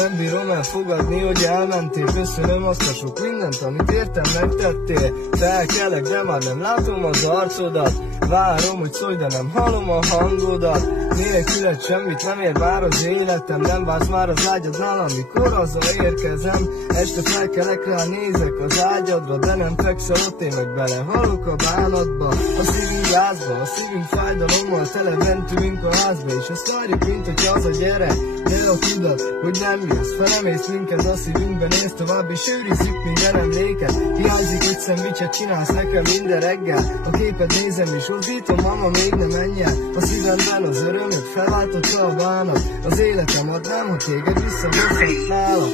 nem bírom elfogadni, hogy elmentél. Köszönöm azt a sok mindent, amit értem megtettél. Felkelek, de már nem látom az arcodat. Várom, hogy szólj, de nem hallom a hangodat. Nélküled semmit nem ér már az életem. Nem vársz már az ágyadnál, amikor haza érkezem. Este felkelek rá, nézek az ágyadra, de nem fekszel ott, én meg belehalok a bánatba. A szívünk lázba, a szívünk fájdalommal tele, bent ülünk a házba, és azt várjuk, mint hogy haza gyere. Gyere a tudat, hogy nem jössz, felemész minket a szívünkben, nézd tovább, és őrizzük minden emléket. Hiányzik, hogy szendvicset csinálsz nekem minden reggel. A képet nézem, és ordítom, mama, még ne menj el. A szívemben az örömöt felváltotta a bánat. Az életem adnám, ha téged visszahozhat nála.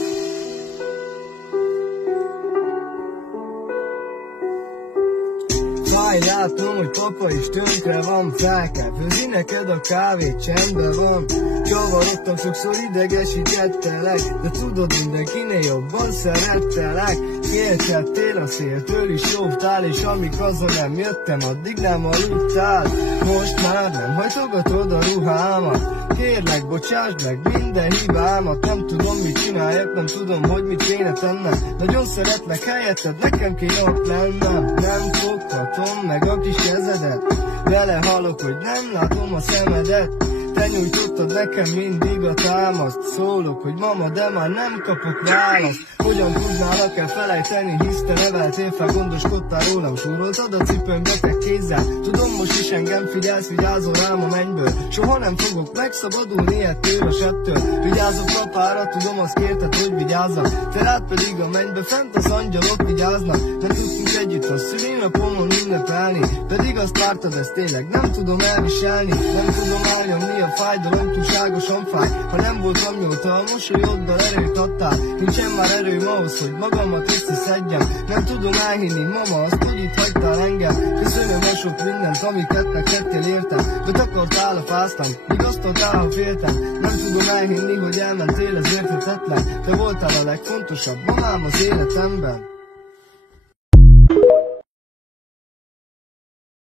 Fáj, látom, hogy papa is tönkre van. Fel kell főzni neked a kávét, csendben van. Csavarodtam, sokszor idegesítettelek, de tudod, mindenkinél jobban szerettelek. Kérkedtél a széltől is jóvtál, és amíg haza nem jöttem, addig nem aludtál. Most már nem hajtogatod a ruhámat. Kérlek, bocsásd meg minden hibámat. Nem tudom, mit csináljak, nem tudom, hogy mit kéne tennem. Nagyon szeretlek helyetted, nekem kéne ott lennem. Nem foghatom meg a kis kezedet, vele halok, hogy nem látom a szemedet. Te nyújtottad nekem mindig a támaszt. Szólok, hogy mama, de már nem kapok választ. Hogyan tudnálak elfelejteni, hisz te neveltél fel, gondoskodtál rólam, súroltad a cipőm beteg kézzel. Tudom, most is engem figyelsz, vigyázol rám a mennyből. Soha nem fogok megszabadulni ettől a sebtől. Vigyázok apára, tudom, azt kérted, hogy vigyázzak. Te rád pedig a mennybe, fent az angyalok vigyáznak. Nem tudtunk együtt a szülinapomon ünnepelni, pedig azt vártad, ezt tényleg nem tudom elviselni. Nem tudom elnyomni a fájdalom, túlságosan fáj. Ha nem voltam nyolta, a mosolyoddal erőt adtál. Nincsen már erőm ahhoz, hogy magamat összeszedjem. Nem tudom elhinni, mama, azt, hogy itt hagytál engem. Köszönöm a sok mindent, amiket tettél értem. Betakartál a fáztam, vigasztaltál, ha féltem. Nem tudom elhinni, hogy elmentél, ez érthetetlen. Te voltál a legfontosabb mamám az életemben.